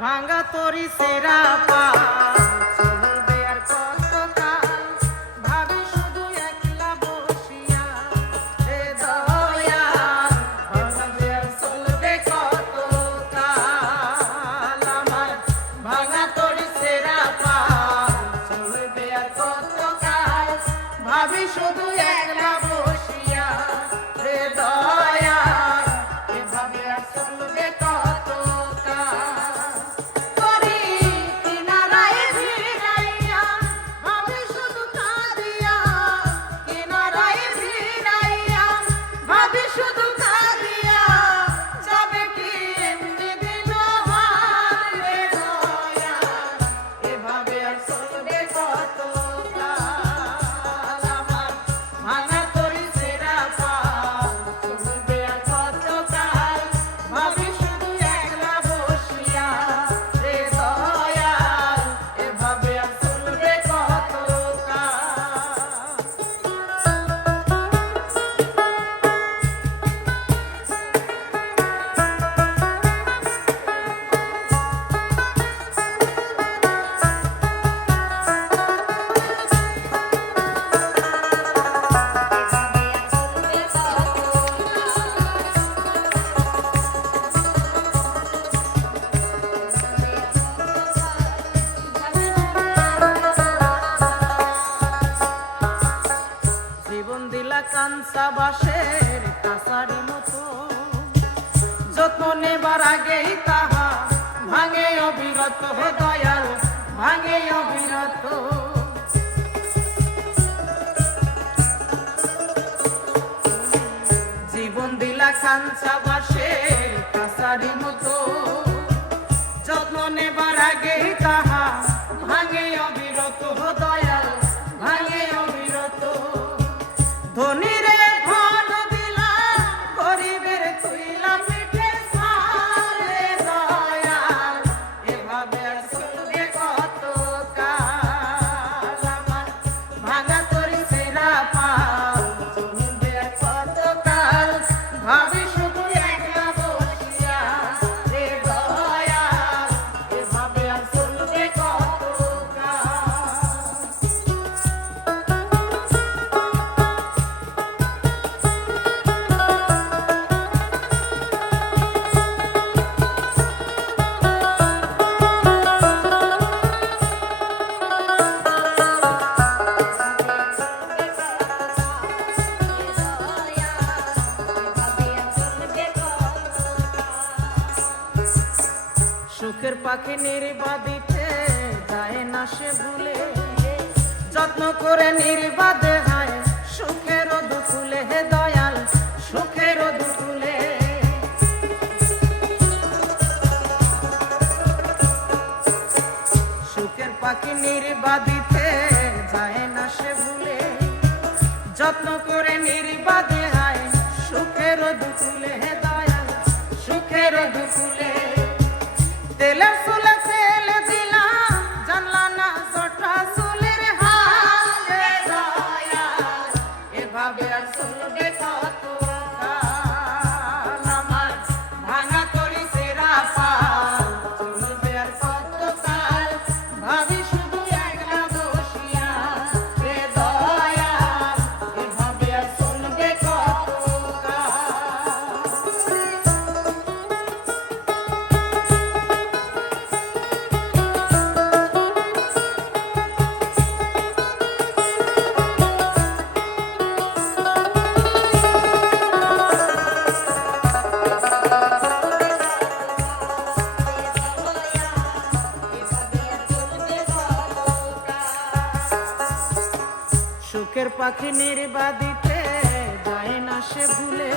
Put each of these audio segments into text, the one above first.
ভাঙা তরি সেরা পা চলবে আর কতকাল ভাবি শুধু একলা বসিয়া হে দয়াল ভাঙবে আর চলবে কতকাল আমার ভাঙা তরি সেরা পা চলবে আর কতকাল ভাবি শুধু একলা বসিয়া হে দয়াল এভাবে আর চলবে কাঁচা বাঁশের কাঁচারি মতো যত্ন নেবার আগেই তাহা ভাঙে অবিরত দয়াল ভাঙে অবিরত জীবন দিলা কাঁচা বাঁশের কাঁচারি মতো যত্ন নেবার আগেই তাহা ভাঙে অবিরত দয়াল ভাঙে অবিরত ধনী রে ধন দিলা গরিবের তুইলা পিঠে সারে দয়াল এভাবে আর চলবে কতকাল আমার ভাঙা তরি সেরা পাল চলবে আর কতকাল ভাবি শুধু একলা বসিয়া রে দয়াল এভাবে আর চলবে সুখের পাখি নির্বাদিতে যায় না সে ভুলে যত্ন করে নির্বাদে হয় সুখের দুকুলে হে দয়াল সুখের দুকুলে সুখের পাখি নির্বাদিতে যায় না সে ভুলে যত্ন করে নির্বাদে হয় সুখের দুকুলে হে দয়াল সুখের দুকুলে তেলের চুলে তেল দিলাম জানলা না জটা চুলের হাল দয়াল এভাবে আর চলবে কতকাল আমার ভাঙা তরি সেরা পাল চলবে আর কতকাল ভাবি শুধু একলা বসিয়া রে দয়াল এভাবে আর চলবে কতকাল সুখের পাখি নির্বাদিতে যায় না সে ভুলে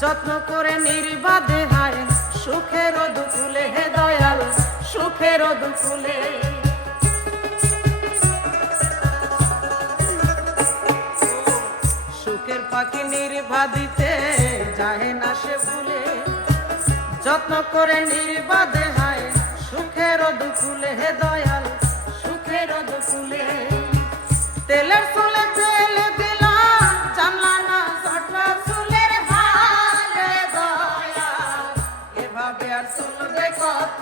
যত্ন করে নির্বাদে হয় সুখের দুকুলে হে দয়াল সুখের দুকুলে সুখের পাখি নির্বাদিতে যায় না সে ভুলে যত্ন করে নির্বাদে হয় সুখের দুকুলে হে দয়াল সুখের দুকুলে তেলের চুলে তেল দিলাম জানলা না জটা চুলের হাল দয়াল এভাবে আর চলবে কত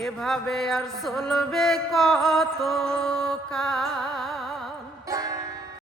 এভাবে আর চলবে কত